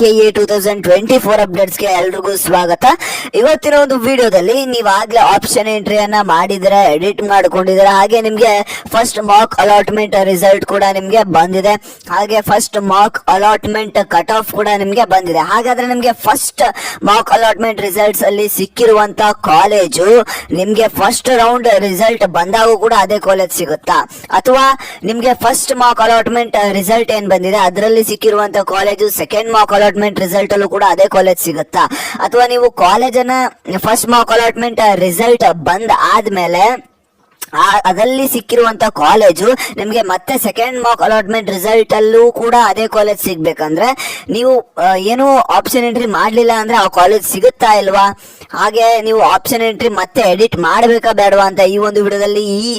KA 2024 ಅಪ್ಡೇಟ್ಸ್ಗೆ ಎಲ್ರಿಗೂ ಸ್ವಾಗತ. ಇವತ್ತಿನ ಒಂದು ವಿಡಿಯೋದಲ್ಲಿ ನೀವು ಆಗ್ಲೇ ಆಪ್ಷನ್ ಎಂಟ್ರಿಯನ್ನ ಮಾಡಿದ್ರೆ, ಎಡಿಟ್ ಮಾಡ್ಕೊಂಡಿದ್ರೆ, ಹಾಗೆ ನಿಮ್ಗೆ ಫಸ್ಟ್ ಮಾರ್ಕ್ ಅಲಾಟ್ಮೆಂಟ್ ರಿಸಲ್ಟ್ ಕೂಡ ನಿಮ್ಗೆ ಬಂದಿದೆ, ಹಾಗೆ first mark allotment cut of ಕೂಡ ನಿಮ್ಗೆ ಬಂದಿದೆ. ಹಾಗಾದ್ರೆ ನಿಮ್ಗೆ ಫಸ್ಟ್ ಮಾರ್ಕ್ ಅಲಾಟ್ಮೆಂಟ್ ರಿಸಲ್ಟ್ಸ್ ಅಲ್ಲಿ ಸಿಕ್ಕಿರುವಂತ ಕಾಲೇಜು ನಿಮ್ಗೆ ಫಸ್ಟ್ ರೌಂಡ್ ರಿಸಲ್ಟ್ ಬಂದಾಗೂ ಕೂಡ ಅದೇ ಕಾಲೇಜ್ ಸಿಗುತ್ತಾ, ಅಥವಾ ನಿಮ್ಗೆ ಫಸ್ಟ್ ಮಾರ್ಕ್ ಅಲಾಟ್ಮೆಂಟ್ ರಿಸಲ್ಟ್ ಏನ್ ಬಂದಿದೆ ಅದರಲ್ಲಿ ಸಿಕ್ಕಿರುವಂತ college second mark allotment result ಅಲ್ಲೂ ಕೂಡ ಅದೇ ಕಾಲೇಜ್ ಸಿಗುತ್ತಾ, ಅಥವಾ ನೀವು ಕಾಲೇಜನ್ನ ಫಸ್ಟ್ ಮಾರ್ಕ್ ಅಲಾಟ್ಮೆಂಟ್ ರಿಸಲ್ಟ್ ಬಂದ್ ಆದ್ಮೇಲೆ ಅದಲ್ಲಿ ಸಿಕ್ಕಿರುವಂತ ಕಾಲೇಜು ನಿಮ್ಗೆ ಮತ್ತೆ ಸೆಕೆಂಡ್ ಮಾರ್ಕ್ ಅಲಾಟ್ಮೆಂಟ್ ರಿಸಲ್ಟ್ ಅಲ್ಲೂ ಕೂಡ ಅದೇ ಕಾಲೇಜ್ ಸಿಗ್ಬೇಕಂದ್ರೆ ನೀವು ಏನು ಆಪ್ಷನ್ ಎಂಟ್ರಿ ಮಾಡ್ಲಿಲ್ಲ ಅಂದ್ರೆ ಆ ಕಾಲೇಜ್ ಸಿಗುತ್ತಾ ಇಲ್ವಾ, ಹಾಗೆ ನೀವು ಆಪ್ಷನ್ ಎಂಟ್ರಿ ಮತ್ತೆ ಎಡಿಟ್ ಮಾಡ್ಬೇಕಾ ಬೇಡವಾ ಅಂತ ಈ ಒಂದು ವಿಡಿಯೋದಲ್ಲಿ ಈ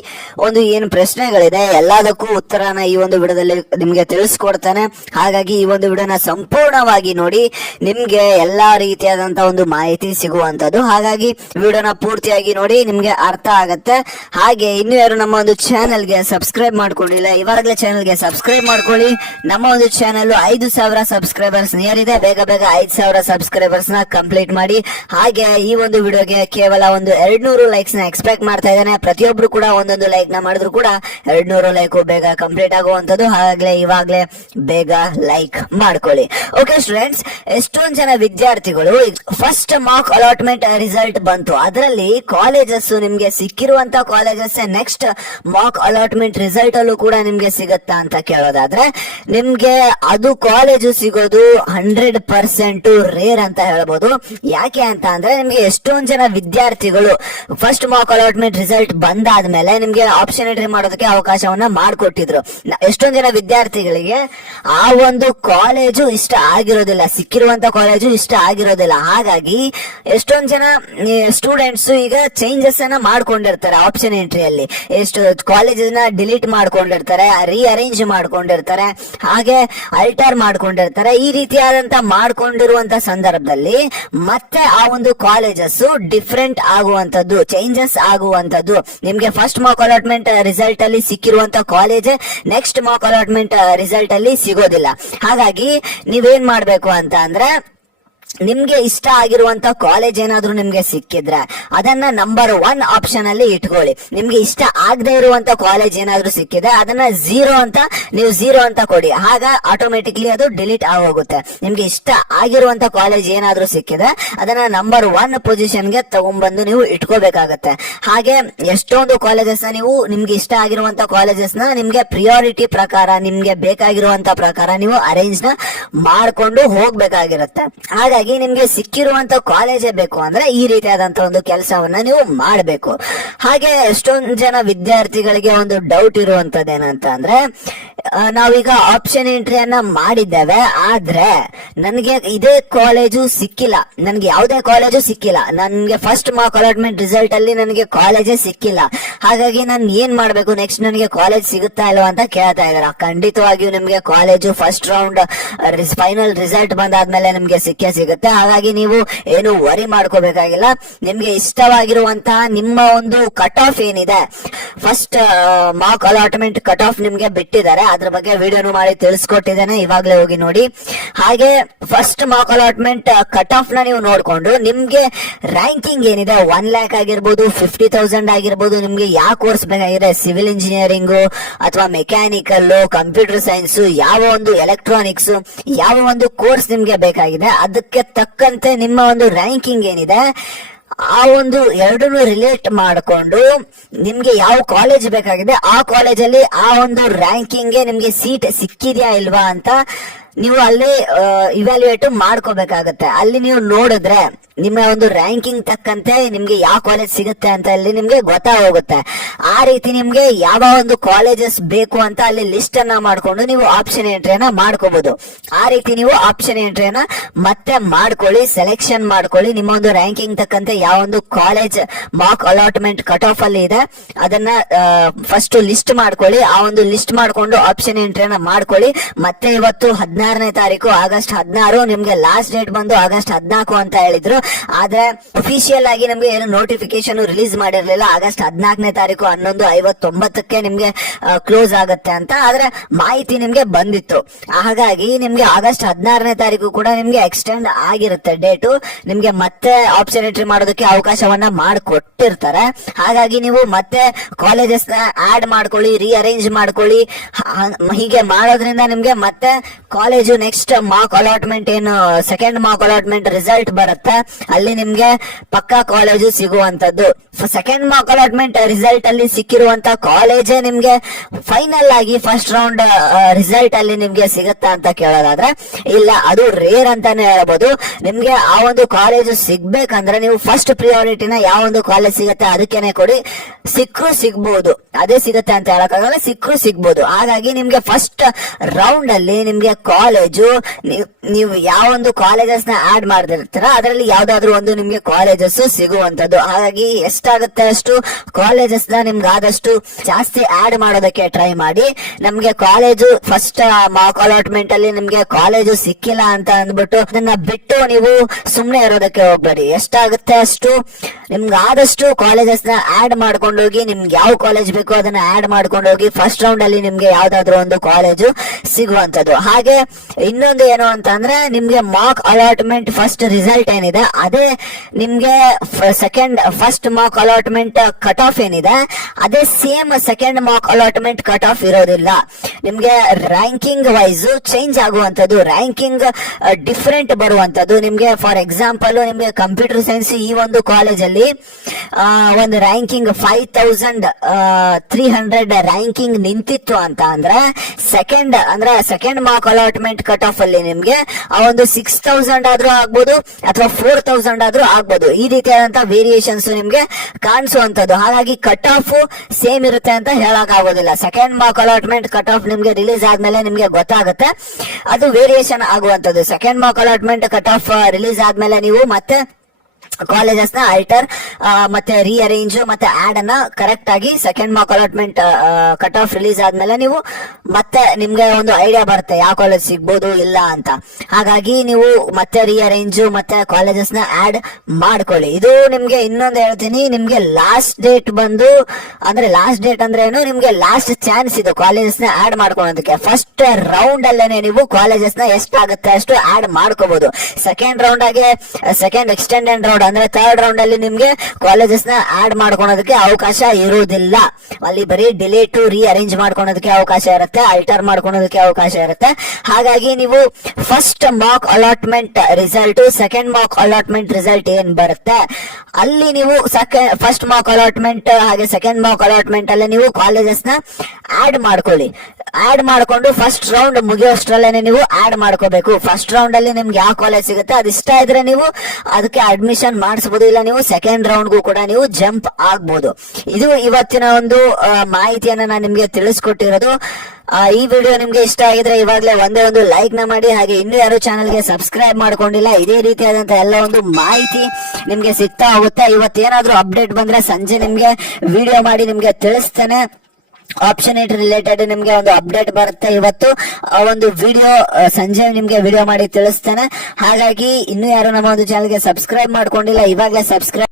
ಒಂದು ಏನು ಪ್ರಶ್ನೆಗಳಿದೆ ಎಲ್ಲದಕ್ಕೂ ಉತ್ತರನ ಈ ಒಂದು ವಿಡಿಯೋದಲ್ಲಿ ನಿಮ್ಗೆ ತಿಳಿಸ್ಕೊಡ್ತಾನೆ. ಹಾಗಾಗಿ ಈ ಒಂದು ವಿಡಿಯೋನ ಸಂಪೂರ್ಣವಾಗಿ ನೋಡಿ, ನಿಮ್ಗೆ ಎಲ್ಲಾ ರೀತಿಯಾದಂತ ಒಂದು ಮಾಹಿತಿ ಸಿಗುವಂತದ್ದು. ಹಾಗಾಗಿ ವಿಡಿಯೋನ ಪೂರ್ತಿಯಾಗಿ ನೋಡಿ, ನಿಮ್ಗೆ ಅರ್ಥ ಆಗತ್ತೆ. ಹಾಗೆ ಇನ್ನು ಯಾರು ನಮ್ಮ ಒಂದು ಚಾನೆಲ್ಗೆ ಸಬ್ಸ್ಕ್ರೈಬ್ ಮಾಡ್ಕೊಂಡಿಲ್ಲ, ಇವಾಗಲೇ ಚಾನೆಲ್ಗೆ ಸಬ್ಸ್ಕ್ರೈಬ್ ಮಾಡ್ಕೊಳ್ಳಿ. ನಮ್ಮ ಒಂದು ಚಾನೆಲ್ 5,000 ಸಬ್ಸ್ಕ್ರೈಬರ್ಸ್ ನಿಯರ್ ಇದೆ, ಬೇಗ 5,000 ಸಬ್ಸ್ಕ್ರೈಬರ್ಸ್ ನ ಕಂಪ್ಲೀಟ್ ಮಾಡಿ. ಹಾಗೆ ಈ ಒಂದು ವಿಡಿಯೋಗೆ ಕೇವಲ ಒಂದು 200 ಲೈಕ್ಸ್ ನ ಎಕ್ಸ್ಪೆಕ್ಟ್ ಮಾಡ್ತಾ ಇದ್ದಾನೆ. ಪ್ರತಿಯೊಬ್ರು ಕೂಡ ಒಂದೊಂದು ಲೈಕ್ ನ ಮಾಡಿದ್ರು ಕೂಡ 200 ಲೈಕ್ ಬೇಗ ಕಂಪ್ಲೀಟ್ ಆಗುವಂತದ್ದು. ಹಾಗಾಗ್ಲೇ ಇವಾಗ್ಲೇ ಬೇಗ ಲೈಕ್ ಮಾಡ್ಕೊಳ್ಳಿ. ಓಕೆ ಸ್ಟೂಡೆಂಟ್ಸ್, ಎಷ್ಟೊಂದು ಜನ ವಿದ್ಯಾರ್ಥಿಗಳು ಫಸ್ಟ್ ಮಾರ್ಕ್ ಅಲಾಟ್ಮೆಂಟ್ ರಿಸಲ್ಟ್ ಬಂತು, ಅದರಲ್ಲಿ ಕಾಲೇಜಸ್ ನಿಮ್ಗೆ ಸಿಕ್ಕಿರುವಂತ colleges next mock allotment result ಅಲ್ಲೂ ಕೂಡ ನಿಮ್ಗೆ ಸಿಗತ್ತಾ ಅಂತ ಕೇಳೋದಾದ್ರೆ, ನಿಮ್ಗೆ ಅದು ಕಾಲೇಜು ಸಿಗೋದು 100% ರೇರ್ ಅಂತ ಹೇಳ್ಬೋದು. ಯಾಕೆ ಅಂತ ಅಂದ್ರೆ ನಿಮ್ಗೆ ಎಷ್ಟೊಂದ್ ಜನ ವಿದ್ಯಾರ್ಥಿಗಳು ಫಸ್ಟ್ ಮಾರ್ಕ್ ಅಲಾಟ್ಮೆಂಟ್ ರಿಸಲ್ಟ್ ಬಂದಾದ್ಮೇಲೆ ನಿಮ್ಗೆ ಆಪ್ಷನ್ ಎಂಟ್ರಿ ಮಾಡೋದಕ್ಕೆ ಅವಕಾಶವನ್ನ ಮಾಡಿಕೊಟ್ಟಿದ್ರು. ಎಷ್ಟೊಂದ್ ಜನ ವಿದ್ಯಾರ್ಥಿಗಳಿಗೆ ಆ ಒಂದು ಕಾಲೇಜು ಇಷ್ಟ ಆಗಿರೋದಿಲ್ಲ, ಸಿಕ್ಕಿರುವಂತ ಕಾಲೇಜು ಇಷ್ಟ ಆಗಿರೋದಿಲ್ಲ. ಹಾಗಾಗಿ ಎಷ್ಟೊಂದ್ ಜನ ಸ್ಟೂಡೆಂಟ್ಸ್ ಈಗ ಚೇಂಜಸ್ ಅನ್ನ ಮಾಡ್ಕೊಂಡಿರ್ತಾರೆ ಆಪ್ಷನ್ ಎಂಟ್ರಿಯಲ್ಲಿ. ಎಷ್ಟು ಕಾಲೇಜನ್ನ ಡಿಲೀಟ್ ಮಾಡ್ಕೊಂಡಿರ್ತಾರೆ, ರೀಅರೇಂಜ್ ಮಾಡ್ಕೊಂಡಿರ್ತಾರೆ, ಹಾಗೆ ಅಲ್ಟರ್ ಮಾಡ್ಕೊಂಡಿರ್ತಾರೆ. ಈ ರೀತಿಯಾದಂತ ಮಾಡ್ಕೊಂಡಿರುವಂತ ಸಂದರ್ಭದಲ್ಲಿ ಮತ್ತೆ ಆ ಒಂದು ಕಾಲೇಜಸ್ ಡಿಫ್ರೆಂಟ್ ಆಗುವಂತದ್ದು, ಚೇಂಜಸ್ ಆಗುವಂತದ್ದು ನಿಮ್ಗೆ ಫಸ್ಟ್ ಮಾರ್ಕ್ ಅಲಾಟ್ಮೆಂಟ್ ರಿಸಲ್ಟ್ ಅಲ್ಲಿ ಸಿಕ್ಕಿರುವಂತ college next mock allotment result ಅಲ್ಲಿ ಸಿಗೋದಿಲ್ಲ. ಹಾಗಾಗಿ ನೀವೇನ್ ಮಾಡ್ಬೇಕು ಅಂತ ಅಂದ್ರೆ, ನಿಮ್ಗೆ ಇಷ್ಟ ಆಗಿರುವಂತ ಕಾಲೇಜ್ ಏನಾದ್ರೂ ನಿಮ್ಗೆ ಸಿಕ್ಕಿದ್ರೆ ಅದನ್ನ ನಂಬರ್ 1 ಆಪ್ಷನ್ ಅಲ್ಲಿ ಇಟ್ಕೊಳ್ಳಿ. ನಿಮ್ಗೆ ಇಷ್ಟ ಆಗದೆ ಇರುವಂತ ಕಾಲೇಜ್ ಏನಾದ್ರೂ ಸಿಕ್ಕಿದ್ರೆ ಅದನ್ನ ನೀವು 0 ಅಂತ ಕೊಡಿ. ಆಗ ಆಟೋಮೆಟಿಕ್ಲಿ ಅದು ಡಿಲೀಟ್ ಆಗೋಗುತ್ತೆ. ನಿಮ್ಗೆ ಇಷ್ಟ ಆಗಿರುವಂತ ಕಾಲೇಜ್ ಏನಾದ್ರೂ ಸಿಕ್ಕಿದ್ರೆ ಅದನ್ನ ನಂಬರ್ 1 ಪೊಸಿಷನ್ಗೆ ತಗೊಂಡ್ಬಂದು ನೀವು ಇಟ್ಕೋಬೇಕಾಗತ್ತೆ. ಹಾಗೆ ಎಷ್ಟೊಂದು ಕಾಲೇಜಸ್ ನೀವು ನಿಮ್ಗೆ ಇಷ್ಟ ಆಗಿರುವಂತ ಕಾಲೇಜಸ್ ನ ನಿಮ್ಗೆ ಪ್ರಿಯಾರಿಟಿ ಪ್ರಕಾರ, ನಿಮ್ಗೆ ಬೇಕಾಗಿರುವಂತ ಪ್ರಕಾರ ನೀವು ಅರೇಂಜ್ ನ ಮಾಡ್ಕೊಂಡು ಹೋಗ್ಬೇಕಾಗಿರುತ್ತೆ. ಹಾಗಾಗಿ ನಿಮ್ಗೆ ಸಿಕ್ಕಿರುವಂತ ಕಾಲೇಜೇ ಬೇಕು ಅಂದ್ರೆ ಈ ರೀತಿಯಾದಂತ ಒಂದು ಕೆಲಸವನ್ನ ನೀವು ಮಾಡಬೇಕು. ಹಾಗೆ ಎಷ್ಟೊಂದು ಜನ ವಿದ್ಯಾರ್ಥಿಗಳಿಗೆ ಒಂದು ಡೌಟ್ ಇರುವಂತದ್ದು ಏನಂತ ಅಂದ್ರೆ, ನಾವೀಗ ಆಪ್ಷನ್ ಎಂಟ್ರಿಯನ್ನ ಮಾಡಿದ್ದೇವೆ, ಆದ್ರೆ ನನಗೆ ಇದೇ ಕಾಲೇಜು ಸಿಕ್ಕಿಲ್ಲ, ನನ್ಗೆ ಯಾವುದೇ ಕಾಲೇಜು ಸಿಕ್ಕಿಲ್ಲ, ನನ್ಗೆ ಫಸ್ಟ್ ಮಾರ್ಕ್ ಅಲಾಟ್ಮೆಂಟ್ ರಿಸಲ್ಟ್ ಅಲ್ಲಿ ನನಗೆ ಕಾಲೇಜೇ ಸಿಕ್ಕಿಲ್ಲ. ಹಾಗಾಗಿ ನಾನು ಏನ್ ಮಾಡ್ಬೇಕು, ನೆಕ್ಸ್ಟ್ ನನಗೆ ಕಾಲೇಜ್ ಸಿಗುತ್ತಾ ಇಲ್ವಾ ಅಂತ ಕೇಳ್ತಾ ಇದಾರೆ. ಖಂಡಿತವಾಗಿಯೂ ನಿಮ್ಗೆ college first round final result ಬಂದಾದ್ಮೇಲೆ ನಿಮ್ಗೆ ಸಿಕ್ಕೇ ಸಿಗುತ್ತೆ. ಹಾಗಾಗಿ ನೀವು ಏನು ವರಿ ಮಾಡ್ಕೋಬೇಕಾಗಿಲ್ಲ. ನಿಮ್ಗೆ ಇಷ್ಟವಾಗಿರುವಂತಹ ನಿಮ್ಮ ಒಂದು ಕಟ್ ಆಫ್ ಏನಿದೆ, first mark allotment cut off ನಿಮ್ಗೆ ಬಿಟ್ಟಿದ್ದಾರೆ, ಅದ್ರ ಬಗ್ಗೆ ವಿಡಿಯೋನು ಮಾಡಿ ತಿಳಿಸ್ಕೊಟ್ಟಿದ್ದೇನೆ, ಇವಾಗ್ಲೇ ಹೋಗಿ ನೋಡಿ. ಹಾಗೆ first mark allotment cut of ನ ನೀವು ನೋಡ್ಕೊಂಡು ನಿಮ್ಗೆ ರ್ಯಾಂಕಿಂಗ್ ಏನಿದೆ 1 lakh ಆಗಿರ್ಬೋದು, 50,000 ಆಗಿರ್ಬೋದು, ನಿಮ್ಗೆ ಯಾವ ಕೋರ್ಸ್ ಬೇಕಾಗಿದೆ, ಸಿವಿಲ್ ಇಂಜಿನಿಯರಿಂಗ್ ಅಥವಾ ಮೆಕ್ಯಾನಿಕಲ್, ಕಂಪ್ಯೂಟರ್ ಸೈನ್ಸ್, ಯಾವ ಒಂದು ಎಲೆಕ್ಟ್ರಾನಿಕ್ಸ್, ಯಾವ ಒಂದು ಕೋರ್ಸ್ ನಿಮ್ಗೆ ಬೇಕಾಗಿದೆ ಅದಕ್ಕೆ ತಕ್ಕಂತೆ ನಿಮ್ಮ ಒಂದು ರ್ಯಾಂಕಿಂಗ್ ಏನಿದೆ ಆ ಒಂದು ಎರಡನ್ನು ರಿಲೇಟ್ ಮಾಡಿಕೊಂಡು ನಿಮ್ಗೆ ಯಾವ ಕಾಲೇಜ್ ಬೇಕಾಗಿದೆ ಆ ಕಾಲೇಜಲ್ಲಿ ಆ ಒಂದು ರ್ಯಾಂಕಿಂಗ್ ನಿಮ್ಗೆ ಸೀಟ್ ಸಿಕ್ಕಿದ್ಯಾ ಇಲ್ವಾ ಅಂತ ನೀವು ಅಲ್ಲಿ ಇವ್ಯಾಲ್ಯೂಯೇಟ್ ಮಾಡ್ಕೋಬೇಕಾಗತ್ತೆ. ಅಲ್ಲಿ ನೀವು ನೋಡಿದ್ರೆ ನಿಮ್ಮ ಒಂದು ರ್ಯಾಂಕಿಂಗ್ ತಕ್ಕಂತೆ ನಿಮ್ಗೆ ಯಾವ ಕಾಲೇಜ್ ಸಿಗುತ್ತೆ ಅಂತ ಅಲ್ಲಿ ನಿಮ್ಗೆ ಗೊತ್ತಾಗೋಗುತ್ತೆ. ಆ ರೀತಿ ನಿಮ್ಗೆ ಯಾವ ಒಂದು ಕಾಲೇಜಸ್ ಬೇಕು ಅಂತ ಅಲ್ಲಿ ಲಿಸ್ಟ್ ಅನ್ನ ಮಾಡ್ಕೊಂಡು ನೀವು ಆಪ್ಷನ್ ಎಂಟ್ರಿಯನ್ನ ಮಾಡ್ಕೋಬಹುದು. ಆ ರೀತಿ ನೀವು ಆಪ್ಷನ್ ಎಂಟ್ರಿಯನ್ನ ಮತ್ತೆ ಮಾಡ್ಕೊಳ್ಳಿ, ಸೆಲೆಕ್ಷನ್ ಮಾಡ್ಕೊಳ್ಳಿ. ನಿಮ್ಮ ಒಂದು ರ್ಯಾಂಕಿಂಗ್ ತಕ್ಕಂತೆ ಯಾವ ಒಂದು college mark allotment cut of ಅಲ್ಲಿ ಇದೆ ಅದನ್ನ ಫಸ್ಟ್ ಲಿಸ್ಟ್ ಮಾಡ್ಕೊಳ್ಳಿ. ಆ ಒಂದು ಲಿಸ್ಟ್ ಮಾಡ್ಕೊಂಡು ಆಪ್ಷನ್ ಎಂಟ್ರಿಯನ್ನ ಮಾಡ್ಕೊಳ್ಳಿ. ಮತ್ತೆ ಇವತ್ತು 16ನೇ ತಾರೀಕು ಆಗಸ್ಟ್ 16 ನಿಮ್ಗೆ ಲಾಸ್ಟ್ ಡೇಟ್ ಬಂದು ಆಗಸ್ಟ್ 14 ಅಂತ ಹೇಳಿದ್ರು. ಆದ್ರೆ ಅಫಿಷಿಯಲ್ ಆಗಿ ನಿಮ್ಗೆ ಏನು ನೋಟಿಫಿಕೇಶನ್ ರಿಲೀಸ್ ಮಾಡಿರ್ಲಿಲ್ಲ. ಆಗಸ್ಟ್ 14ನೇ ತಾರೀಕು 11:59ಕ್ಕೆ ನಿಮ್ಗೆ ಕ್ಲೋಸ್ ಆಗುತ್ತೆ ಅಂತ. ಆದ್ರೆ ಮಾಹಿತಿ ನಿಮ್ಗೆ ಬಂದಿತ್ತು. ಹಾಗಾಗಿ ನಿಮ್ಗೆ ಆಗಸ್ಟ್ 16ನೇ ತಾರೀಕು ಕೂಡ ನಿಮ್ಗೆ ಎಕ್ಸ್ಟೆಂಡ್ ಆಗಿರುತ್ತೆ ಡೇಟು. ನಿಮ್ಗೆ ಮತ್ತೆ ಆಪ್ಷನ್ ಎಂಟ್ರಿ ಮಾಡೋದಕ್ಕೆ ಅವಕಾಶವನ್ನ ಮಾಡಿಕೊಟ್ಟಿರ್ತಾರೆ. ಹಾಗಾಗಿ ನೀವು ಮತ್ತೆ ಕಾಲೇಜಸ್ ನ ಆಡ್ ಮಾಡ್ಕೊಳ್ಳಿ, ರೀಅರೇಂಜ್ ಮಾಡ್ಕೊಳ್ಳಿ. ಹೀಗೆ ಮಾಡೋದ್ರಿಂದ ನಿಮ್ಗೆ ಮತ್ತೆ ಕಾಲೇಜು ನೆಕ್ಸ್ಟ್ ಮಾರ್ಕ್ ಅಲಾಟ್ಮೆಂಟ್ ಏನು ಸೆಕೆಂಡ್ ಮಾರ್ಕ್ ಅಲಾಟ್ಮೆಂಟ್ ರಿಸಲ್ಟ್ ಬರುತ್ತೆ, ಅಲ್ಲಿ ನಿಮ್ಗೆ ಪಕ್ಕಾ ಕಾಲೇಜು ಸಿಗುವಂತದ್ದು. ಸೆಕೆಂಡ್ ಮಾರ್ಕ್ ಅಲಾಟ್ಮೆಂಟ್ ರಿಸಲ್ಟ್ ಅಲ್ಲಿ ಸಿಕ್ಕಿರುವಂತ ಕಾಲೇಜೇ ನಿಮ್ಗೆ ಫೈನಲ್ ಆಗಿ ಫಸ್ಟ್ ರೌಂಡ್ ರಿಸಲ್ಟ್ ಅಲ್ಲಿ ನಿಮ್ಗೆ ಸಿಗುತ್ತಾ ಅಂತ ಕೇಳೋದಾದ್ರೆ ಇಲ್ಲ, ಅದು ರೇರ್ ಅಂತಾನೆ ಹೇಳ್ಬೋದು. ನಿಮ್ಗೆ ಆ ಒಂದು ಕಾಲೇಜು ಸಿಗ್ಬೇಕಂದ್ರೆ ನೀವು ಫಸ್ಟ್ ಪ್ರಿಯಾರಿಟಿನ ಯಾವ ಒಂದು ಕಾಲೇಜ್ ಸಿಗುತ್ತೆ ಅದಕ್ಕೇನೆ ಕೊಡಿ. ಸಿಕ್ಕರು ಸಿಗ್ಬಹುದು, ಅದೇ ಸಿಗುತ್ತೆ ಅಂತ ಹೇಳಕ್ಕಾಗಲ್ಲ, ಸಿಕ್ಕರು ಸಿಗ್ಬಹುದು. ಹಾಗಾಗಿ ನಿಮ್ಗೆ ಫಸ್ಟ್ ರೌಂಡ್ ಅಲ್ಲಿ ನಿಮ್ಗೆ ಕಾಲೇಜು ನೀವು ಯಾವ ಒಂದು ಕಾಲೇಜಸ್ ನ ಆಡ್ ಮಾಡಿರ್ತೀರ ಅದರಲ್ಲಿ ಯಾವ್ದಾದ್ರು ಒಂದು ನಿಮ್ಗೆ ಕಾಲೇಜಸ್ ಸಿಗುವಂತದ್ದು. ಹಾಗಾಗಿ ಎಷ್ಟಾಗುತ್ತೆ ಅಷ್ಟು ಕಾಲೇಜಸ್ ನ ನಿಮ್ಗೆ ಆದಷ್ಟು ಜಾಸ್ತಿ ಆಡ್ ಮಾಡೋದಕ್ಕೆ ಟ್ರೈ ಮಾಡಿ. ನಮ್ಗೆ ಕಾಲೇಜು ಫಸ್ಟ್ ಮಾರ್ಕ್ ಅಲಾಟ್ಮೆಂಟ್ ಅಲ್ಲಿ ನಿಮ್ಗೆ ಕಾಲೇಜು ಸಿಕ್ಕಿಲ್ಲ ಅಂತ ಅಂದ್ಬಿಟ್ಟು ಅದನ್ನ ಬಿಟ್ಟು ನೀವು ಸುಮ್ನೆ ಇರೋದಕ್ಕೆ ಹೋಗ್ಬೇಡಿ. ಎಷ್ಟಾಗುತ್ತೆ ಅಷ್ಟು ನಿಮ್ಗೆ ಆದಷ್ಟು ಕಾಲೇಜಸ್ ನ ಆಡ್ ಮಾಡ್ಕೊಂಡು ಹೋಗಿ. ನಿಮ್ಗೆ ಯಾವ ಕಾಲೇಜ್ ಬೇಕೋ ಅದನ್ನ ಆಡ್ ಮಾಡ್ಕೊಂಡು ಹೋಗಿ. ಫಸ್ಟ್ ರೌಂಡ್ ಅಲ್ಲಿ ನಿಮ್ಗೆ ಯಾವ್ದಾದ್ರು ಒಂದು ಕಾಲೇಜು ಸಿಗುವಂತದ್ದು. ಹಾಗೆ ಇನ್ನೊಂದು ಏನು ಅಂತ ಅಂದ್ರೆ ನಿಮ್ಗೆ ಮಾರ್ಕ್ ಅಲಾಟ್ಮೆಂಟ್ ಫಸ್ಟ್ ರಿಸಲ್ಟ್ ಏನಿದೆ ಅದೇ ನಿಮ್ಗೆ first mark allotment cut off ಏನಿದೆ ಅದೇ same second mark allotment cut off ಇರೋದಿಲ್ಲ. ನಿಮ್ಗೆ ರ್ಯಾಂಕಿಂಗ್ ವೈಸ್ ಚೇಂಜ್ ಆಗುವಂತದ್ದು, ರ್ಯಾಂಕಿಂಗ್ ಡಿಫರೆಂಟ್ ಬರುವಂತದ್ದು. ನಿಮ್ಗೆ ಫಾರ್ ಎಕ್ಸಾಂಪಲ್ ನಿಮ್ಗೆ ಕಂಪ್ಯೂಟರ್ ಸೈನ್ಸ್ ಈ ಒಂದು ಕಾಲೇಜಲ್ಲಿ ಒಂದು ರ್ಯಾಂಕಿಂಗ್ 5300 ರ್ಯಾಂಕಿಂಗ್ ನಿಂತಿತ್ತು ಅಂತ ಅಂದ್ರೆ second mark allotment cut of ಅಲ್ಲಿ ನಿಮ್ಗೆ ಆ ಒಂದು 6000 ಆದ್ರೂ ಆಗ್ಬೋದು ಅಥವಾ 4000 ಆದ್ರೂ ಆಗ್ಬೋದು. ಈ ರೀತಿಯಾದಂತಹ ವೇರಿಯೇಷನ್ಸ್ ನಿಮ್ಗೆ ಕಾಣಿಸುವಂತದ್ದು. ಹಾಗಾಗಿ ಕಟ್ ಆಫ್ ಸೇಮ್ ಇರುತ್ತೆ ಅಂತ ಹೇಳಕ್ ಆಗೋದಿಲ್ಲ. Second mark allotment cut off ನಿಮ್ಗೆ ರಿಲೀಸ್ ಆದ್ಮೇಲೆ ನಿಮ್ಗೆ ಗೊತ್ತಾಗುತ್ತೆ, ಅದು ವೇರಿಯೇಷನ್ ಆಗುವಂತದ್ದು. Second mark allotment cut off release ಆದ್ಮೇಲೆ ನೀವು ಮತ್ತೆ ಕಾಲೇಜಸ್ ನ ಆಲ್ಟರ್ ಮತ್ತೆ ರೀಅರೇಂಜ್ ಮತ್ತೆ ಆಡ್ ಅನ್ನ ಕರೆಕ್ಟ್ ಆಗಿ second mark allotment cut off release ಆದ್ಮೇಲೆ ನೀವು ಮತ್ತೆ ನಿಮ್ಗೆ ಒಂದು ಐಡಿಯಾ ಬರುತ್ತೆ ಯಾವ ಕಾಲೇಜ್ ಸಿಗ್ಬೋದು ಇಲ್ಲ ಅಂತ. ಹಾಗಾಗಿ ನೀವು ಮತ್ತೆ ರೀಅರೇಂಜ್ ಮತ್ತೆ ಕಾಲೇಜಸ್ ನ ಆಡ್ ಮಾಡ್ಕೊಳ್ಳಿ. ಇದು ನಿಮ್ಗೆ ಇನ್ನೊಂದು ಹೇಳ್ತೀನಿ, ನಿಮ್ಗೆ ಲಾಸ್ಟ್ ಡೇಟ್ ಬಂದು ಅಂದ್ರೆ ಲಾಸ್ಟ್ ಡೇಟ್ ಅಂದ್ರೆ ಏನು, ನಿಮ್ಗೆ ಲಾಸ್ಟ್ ಚಾನ್ಸ್ ಇದು ಕಾಲೇಜಸ್ ನ ಆಡ್ ಮಾಡ್ಕೊಳ್ಳೋದಕ್ಕೆ. ಫಸ್ಟ್ ರೌಂಡ್ ಅಲ್ಲೇನೆ ನೀವು ಕಾಲೇಜಸ್ ನ ಎಷ್ಟಾಗುತ್ತೆ ಅಷ್ಟು ಆಡ್ ಮಾಡ್ಕೋಬಹುದು. ಸೆಕೆಂಡ್ ರೌಂಡ್ ಆಗಿ ಸೆಕೆಂಡ್ ಎಕ್ಸ್ಟೆಂಡೆಡ್ ರೌಂಡ್ ಅಂದ್ರೆ ಥರ್ಡ್ ರೌಂಡ್ ಅಲ್ಲಿ ನಿಮ್ಗೆ ಕಾಲೇಜಸ್ ನ ಆಡ್ ಮಾಡ್ಕೊಳೋದಕ್ಕೆ ಅವಕಾಶ ಇರುವುದಿಲ್ಲ. ಅಲ್ಲಿ ಬರೀ ಡಿಲೀಟ್ ರೀಅರೇಂಜ್ ಮಾಡ್ಕೊಳೋದಕ್ಕೆ ಅವಕಾಶ ಇರುತ್ತೆ, ಅಲ್ಟರ್ ಮಾಡ್ಕೊಳೋದಕ್ಕೆ ಅವಕಾಶ ಇರುತ್ತೆ. ಹಾಗಾಗಿ ನೀವು first mark allotment result second mark allotment result ಏನ್ ಬರುತ್ತೆ ಅಲ್ಲಿ ನೀವು ಫಸ್ಟ್ ಮಾರ್ಕ್ ಅಲಾಟ್ಮೆಂಟ್ ಹಾಗೆ ಸೆಕೆಂಡ್ ಮಾರ್ಕ್ ಅಲಾಟ್ಮೆಂಟ್ ಅಲ್ಲಿ ನೀವು ಕಾಲೇಜಸ್ ನ ಆಡ್ ಮಾಡ್ಕೊಳ್ಳಿ. ಆಡ್ ಮಾಡ್ಕೊಂಡು ಫಸ್ಟ್ ರೌಂಡ್ ಮುಗಿಯೋಷ್ಟ್ರಲ್ಲೇನೆ ನೀವು ಆಡ್ ಮಾಡ್ಕೋಬೇಕು. ಫಸ್ಟ್ ರೌಂಡ್ ಅಲ್ಲಿ ನಿಮ್ಗೆ ಯಾವ ಕಾಲೇಜ್ ಸಿಗುತ್ತೆ ಅದಿಷ್ಟ ಇದ್ರೆ ನೀವು ಅದಕ್ಕೆ ಅಡ್ಮಿಷನ್ ಮಾಡಿಸಬಹುದು, ಇಲ್ಲ ನೀವು ಸೆಕೆಂಡ್ ರೌಂಡ್ಗೂ ಕೂಡ ನೀವು ಜಂಪ್ ಆಗ್ಬಹುದು. ಇದು ಇವತ್ತಿನ ಒಂದು ಮಾಹಿತಿಯನ್ನ ನಾನು ನಿಮ್ಗೆ ತಿಳಿಸ್ಕೊಟ್ಟಿರೋದು. ಈ ವಿಡಿಯೋ ನಿಮ್ಗೆ ಇಷ್ಟ ಆಗಿದ್ರೆ ಇವಾಗಲೇ ಒಂದೇ ಒಂದು ಲೈಕ್ ನ ಮಾಡಿ. ಹಾಗೆ ಇನ್ನೂ ಯಾರು ಚಾನಲ್ಗೆ ಸಬ್ಸ್ಕ್ರೈಬ್ ಮಾಡ್ಕೊಂಡಿಲ್ಲ, ಇದೇ ರೀತಿಯಾದಂತ ಎಲ್ಲ ಒಂದು ಮಾಹಿತಿ ನಿಮ್ಗೆ ಸಿಗ್ತಾ ಹೋಗುತ್ತೆ. ಇವತ್ತೇನಾದ್ರೂ ಅಪ್ಡೇಟ್ ಬಂದ್ರೆ ಸಂಜೆ ನಿಮ್ಗೆ ವಿಡಿಯೋ ಮಾಡಿ ನಿಮ್ಗೆ ತಿಳಿಸ್ತೇನೆ. ಆಪ್ಷನ್ ಏಟ್ ರಿಲೇಟೆಡ್ ನಿಮ್ಗೆ ಒಂದು ಅಪ್ಡೇಟ್ ಬರುತ್ತೆ. ಇವತ್ತು ಒಂದು ವಿಡಿಯೋ ಸಂಜೆ ನಿಮ್ಗೆ ವಿಡಿಯೋ ಮಾಡಿ ತಿಳಿಸ್ತೇನೆ. ಹಾಗಾಗಿ ಇನ್ನೂ ಯಾರು ನಮ್ಮ ಒಂದು ಚಾನಲ್ಗೆ ಸಬ್ಸ್ಕ್ರೈಬ್ ಮಾಡ್ಕೊಂಡಿಲ್ಲ ಇವಾಗಲೇ ಸಬ್ಸ್ಕ್ರೈಬ್